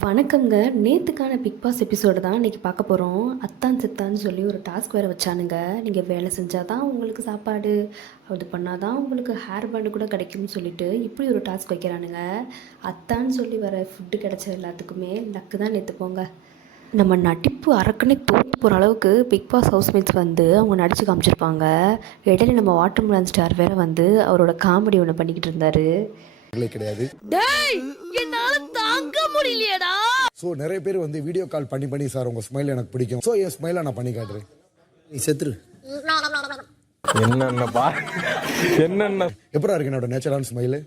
வணக்கம்ங்க. நேத்துக்கான big pass episode தான் இன்னைக்கு பார்க்க போறோம். அத்தான் சித்தான்னு சொல்லி ஒரு டாஸ்க் வேற வச்சானுங்க. நீங்க வேலை செஞ்சா தான் உங்களுக்கு சாப்பாடு, அது பண்ணா தான் உங்களுக்கு ஹேர் பேண்ட் கூட கிடைக்கும்னு சொல்லிட்டு, இப்படி ஒரு டாஸ்க் வைக்கிறானுங்க. அத்தான்னு சொல்லி வர ஃபுட்டு கிடைச்ச எல்லாத்துக்குமே லக்கு தான் நேத்து போங்க. நம்ம நடிப்பு அரக்கனே தோத்து போகிற அளவுக்கு பிக் பாஸ் ஹவுஸ்மேட்ஸ் வந்து அவங்க நடித்து காமிச்சிருப்பாங்க. இடையில நம்ம வாட்டர்மெலன் ஸ்டார் வேற வந்து அவரோட காமெடி ஒன்று பண்ணிக்கிட்டு இருந்தாரு. கிடையாது. டேய் என்னால தாங்க முடியலையேடா. சோ நிறைய பேர் வந்து வீடியோ கால் பண்ணி சார் உங்க ஸ்மைல் எனக்கு பிடிக்கும். சோ என் ஸ்மைலை நான் பண்ணி காட்டுறேன். நீ செத்துரு. என்னென்ன என்னென்ன எப்படா இருக்கு என்னோட நேச்சுரலான ஸ்மைலு?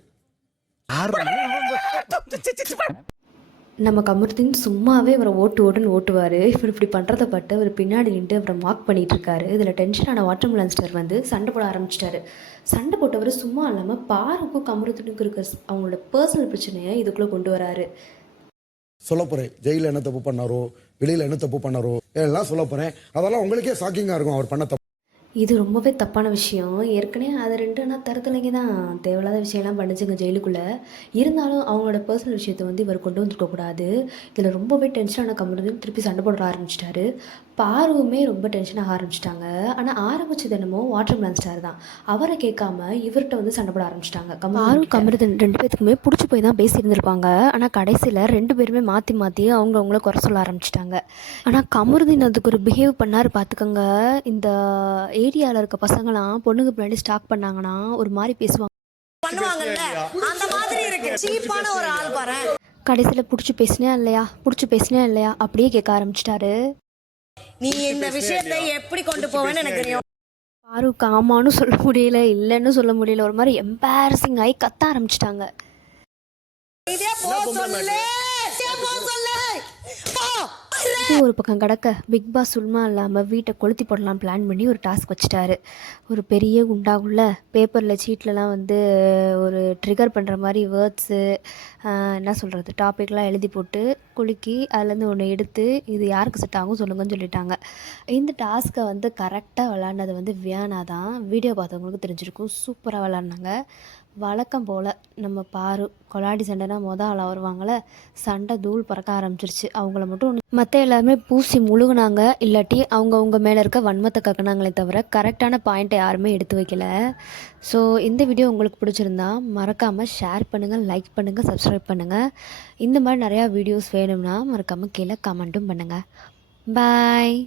நம்ம கமருதீன் சும்மாவே அவரை ஓட்டுன்னு ஓட்டுவார். இவர் இப்படி பண்ணுறத பட்டு அவர் பின்னாடி நின்று அவரை மார்க் பண்ணிகிட்டு இருக்காரு. இதில் டென்ஷனான வாட்டர்மெலன் ஸ்டார் வந்து சண்டை போட ஆரம்பிச்சிட்டாரு. சண்டை போட்டவர் சும்மா இல்லாமல் பாருக்கும் கமருதீனுக்கும் இருக்க அவங்களோட பர்சனல் பிரச்சனையை இதுக்குள்ளே கொண்டு வராரு. சொல்ல போறேன் ஜெயில என்ன தப்பு பண்ணாரோ, வெளியில என்ன தப்பு பண்ணாரோ எல்லாம் சொல்ல போறேன். அதெல்லாம் உங்களுக்கே ஷாக்கிங்கா இருக்கும் அவர் பண்ண தப்பு. இது ரொம்பவே தப்பான விஷயம். ஏற்கனவே அதை ரெண்டுனா தரத்துலைங்க தான் தேவையில்லாத விஷயம்லாம் பண்ணிச்சுங்க ஜெயிலுக்குள்ளே. இருந்தாலும் அவங்களோட பர்சனல் விஷயத்தை வந்து இவர் கொண்டு வந்துருக்கக்கூடாது. இதில் ரொம்பவே டென்ஷனான கமருதீன் திருப்பி சண்டை போட ஆரம்பிச்சிட்டாரு. பாருவுமே ரொம்ப டென்ஷனாக ஆரம்பிச்சிட்டாங்க. ஆனால் ஆரம்பிச்சது என்னமோ வாட்டர்மெலன் ஸ்டார் தான். அவரை கேட்காம இவர்கிட்ட வந்து சண்டை போட ஆரம்பிச்சிட்டாங்க. கமருதீன் ரெண்டு பேத்துக்குமே பிடிச்சி போய் தான் பேசியிருந்திருப்பாங்க. ஆனால் கடைசியில் ரெண்டு பேருமே மாற்றி அவங்கள குறை சொல்ல ஆரம்பிச்சிட்டாங்க. ஆனால் கமருதீன் அதுக்கு ஒரு பிஹேவ் பண்ணார் பார்த்துக்கோங்க. இந்த ஏரியாவில் இருக்க பசங்களாம் பொண்ணுங்க பின்னாடி ஸ்டாக் பண்ணாங்கன்னா ஒரு மாதிரி பேசுவாங்க. கடைசியில் பிடிச்சி பேசினே இல்லையா அப்படியே கேட்க ஆரம்பிச்சிட்டாரு. நீ இந்த விஷயத்தை எப்படி கொண்டு போவேன்னு எனக்கு தெரியும். பாருக்கு ஆமான்னு சொல்ல முடியல, இல்லைன்னு சொல்ல முடியல. ஒரு மாதிரி எம்பாரசிங் ஆகி கத்த ஆரம்பிச்சிட்டாங்க. இது ஒரு பக்கம் கிடக்க பிக் பாஸ் சும்மா இல்லாமல் வீட்டை கொளுத்தி போடலாம் பிளான் பண்ணி ஒரு டாஸ்க் வச்சுட்டாரு. ஒரு பெரிய குண்டாகுள்ள பேப்பரில் சீட்லலாம் வந்து ஒரு ட்ரிகர் பண்ணுற மாதிரி வேர்ட்ஸு என்ன சொல்கிறது டாபிக்லாம் எழுதி போட்டு குலுக்கி அதுலேருந்து ஒன்று எடுத்து இது யாருக்கு செட் ஆகும் சொல்லுங்கன்னு சொல்லிட்டாங்க. இந்த டாஸ்க்கை வந்து கரெக்டாக விளாட்னது வந்து வியானா தான். வீடியோ பார்த்தவங்களுக்கு தெரிஞ்சிருக்கும். சூப்பராக விளாட்னாங்க. வழக்கம் போல் நம்ம பாரு கொலாடி சண்டைனா ஆளாக வருவாங்கள, சண்டை தூள் பறக்க ஆரம்பிச்சிருச்சு. அவங்கள மட்டும் மற்ற எல்லாருமே பூசி முழுகுனாங்க. இல்லாட்டி அவங்க மேலே இருக்க வன்மத்தை கக்குனாங்களே தவிர கரெக்டான பாயிண்ட்டை யாருமே எடுத்து வைக்கல. ஸோ இந்த வீடியோ உங்களுக்கு பிடிச்சிருந்தா மறக்காமல் ஷேர் பண்ணுங்கள், லைக் பண்ணுங்கள், சப்ஸ்கிரைப் பண்ணுங்கள். இந்த மாதிரி நிறையா வீடியோஸ் வேணும்னா மறக்காமல் கீழே கமெண்ட்டும் பண்ணுங்கள். பாய்.